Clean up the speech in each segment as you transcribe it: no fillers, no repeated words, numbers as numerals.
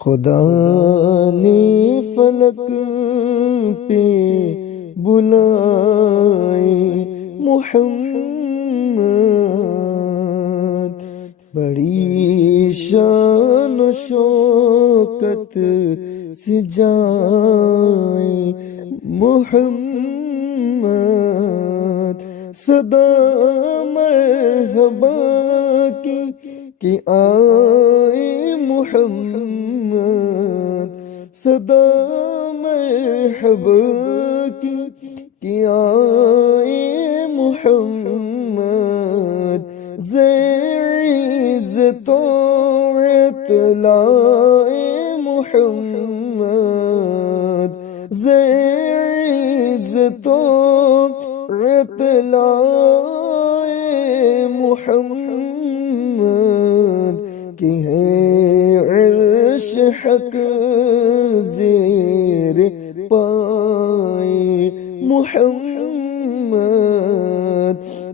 خدا نے فلک پہ بلائے محمد، بڑی شان و شوکت سے جائے محمد، صدا مرحبا کی کہ آئے محمد، صدا مرحبا کی کہ آئے محمد، عزت و اطلاع محمد، عزت و اطلاع محمد، کہ ہے عرش حق زیر پائے محمد،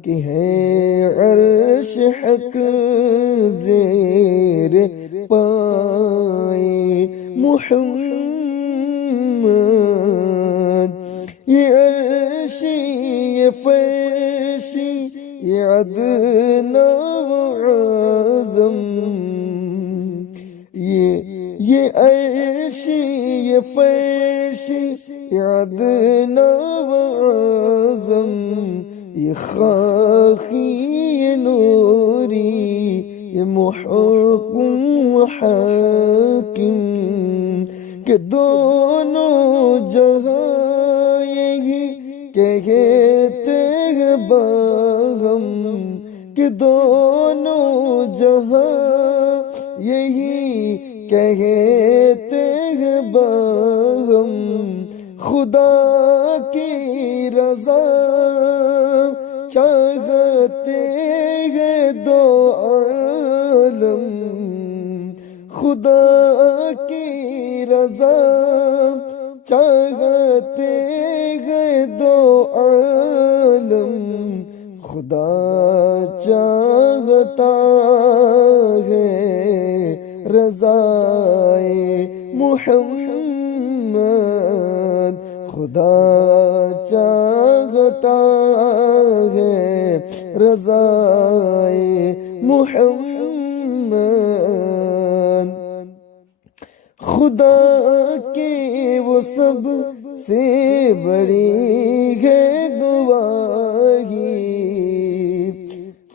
کہ ہے عرش حق زیر پائے محمد، یہ عرشی یہ فرشی یہ ادنا و اعظم، یہ عرشی یہ فرشی یہ ادنا و اعظم، یہ خاکی یہ نوری یہ محکم و حاکم، کہ دونوں جہاں یہی کہتے ہیں باہم، کہ دونوں جہاں یہی کہتے ہیں باہم، خدا کی رضا چاہتے ہیں دو عالم، خدا کی رضا چاہتے ہیں دو عالم، خدا چاہتا ہے رضائے محمد، خدا چاہتا ہے رضائے محمد، خدا کی وہ سب سے بڑی ہے گواہی،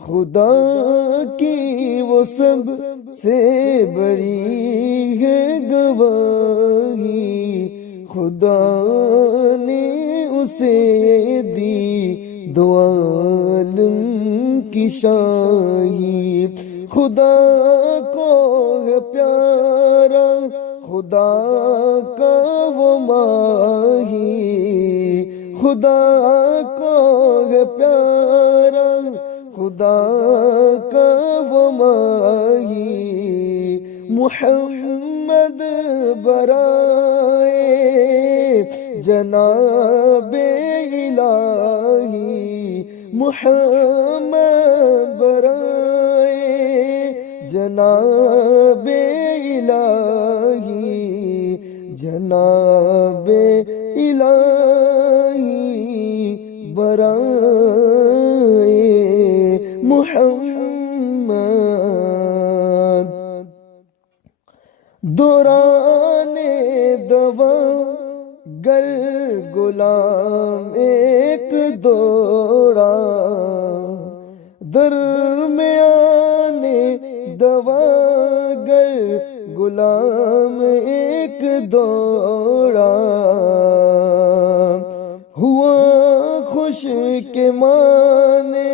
خدا کی وہ سب سے بڑی ہے گواہی، خدا نے اسے دی دو عالم کی شاہی، خدا کو ہے پیارا خدا کا وہ ماہی، خدا کو ہے پیارا خدا کا وہ ماہی، محمد برائے جناب الہی، محمد برائے جناب الہی، جناب الہی برائے محمد، دوران دوا گر غلام ایک دوڑا، درمیان دوا گر غلام ایک دوڑا، ہوا خوش کے مانے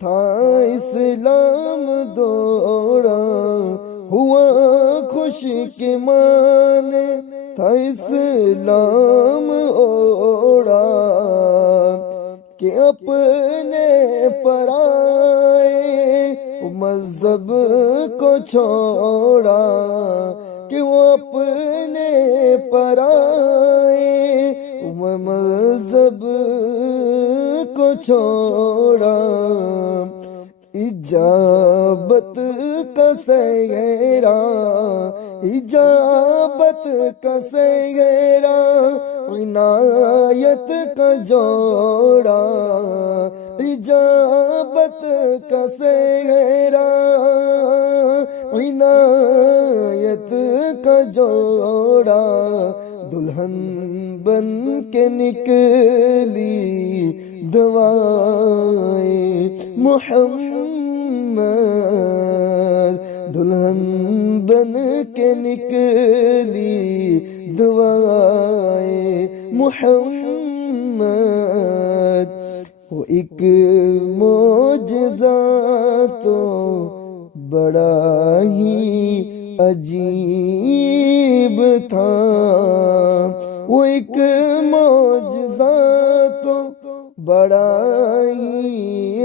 تھا اسلام دوڑا، ہوا خوش کے مانے تھا اسلام اوڑا، کہ اپنے پرائے مذہب کو چھوڑا، کہ وہ اپنے پرائے مذہب کو چھوڑا، اجابت کا سہرا اجابت کا سہرا عنایت کا جوڑا، اجابت کا سہرا عنایت کا جوڑا، دلہن بن کے نکلی دوائے محمد، دلہن بن کے نکلی دوائے محمد۔ وہ ایک معجزہ تو بڑا ہی عجیب تھا، وہ ایک معجزہ تو بڑا ہی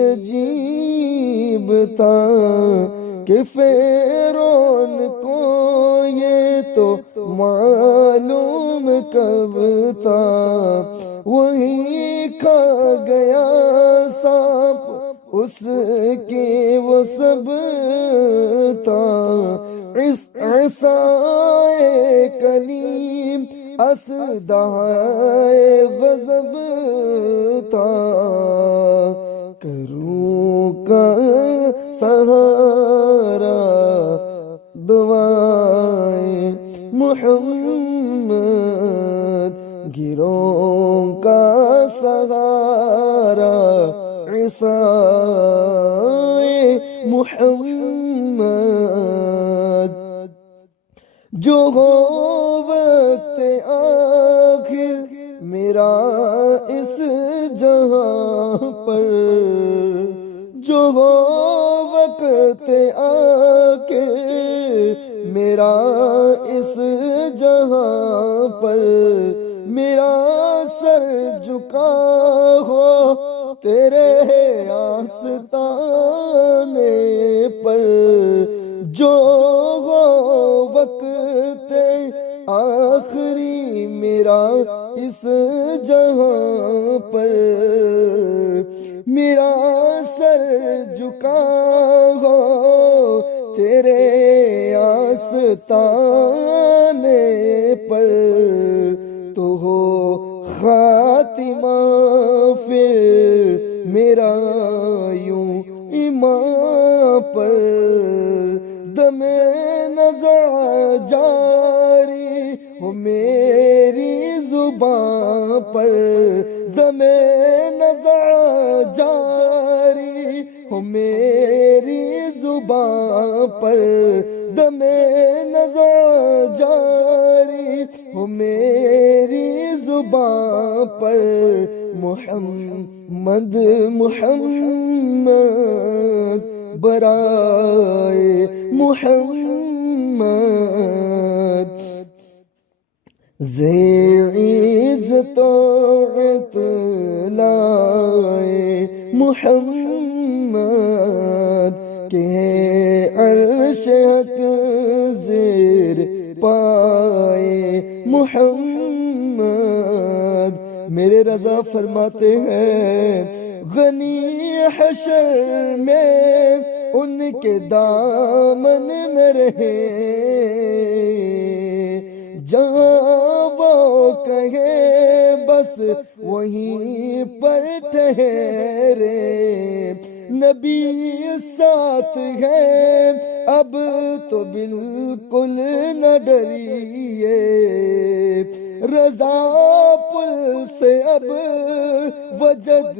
عجیب تھا کہ فرعون کو یہ تو معلوم کب تھا، وہی کھا گیا سانپ اس کے وہ سب تھا، عصائے کلیم اسدہائے غضب تھا، کروں کا سہارا دعائے محمد، گروں کا سہارا عصائے محمد، جو ہو وقت آخر میرا اس جہاں پر، جو ہو وقت آخر میرا اس جہاں پر، میرا سر جھکا ہو تیرے آستانے پر، جو ہو وقت آخری میرا اس جہاں پر، میرا سر جھکا ہو تیرے آستانے پر، تو ہو خاتمہ پھر میرا یوں ایمان پر، دم نظر جاری ہو میری زبان پر، دم نظر جاری ہو میری زبان پر، دم نظر جاری ہو میری زبان پر، محمد محمد برائے محمد، عزت و اطلاع محمد، کہ عرش حق زیر پائے محمد۔ میرے رضا فرماتے ہیں غنی حشر میں ان کے دامن میں رہے، جہاں وہ کہے بس وہیں پر ٹھہرے، نبی ساتھ ہے اب تو بالکل نہ ڈریے، رضا پل سے اب وجد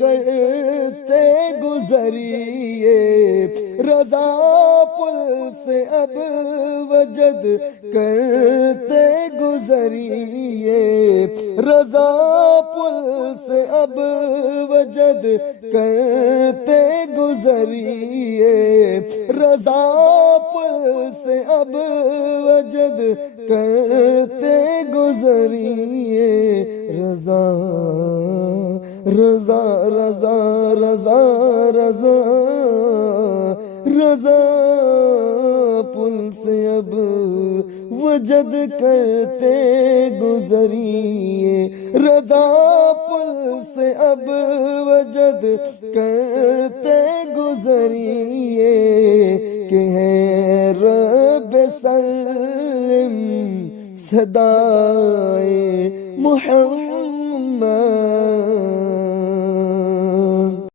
کرتے گزریے، رضا پل سے اب وجد کرتے گزریے، رضا پل سے اب وجد کرتے گزریے، رضا پل سے اب وجد کرتے گزریے، رضا رضا رضا رضا رضا رضا پل سے اب وجد کرتے گزریے، رضا پل سے اب وجد کرتے گزریے، کہ ہے رب سلم صدائے محمد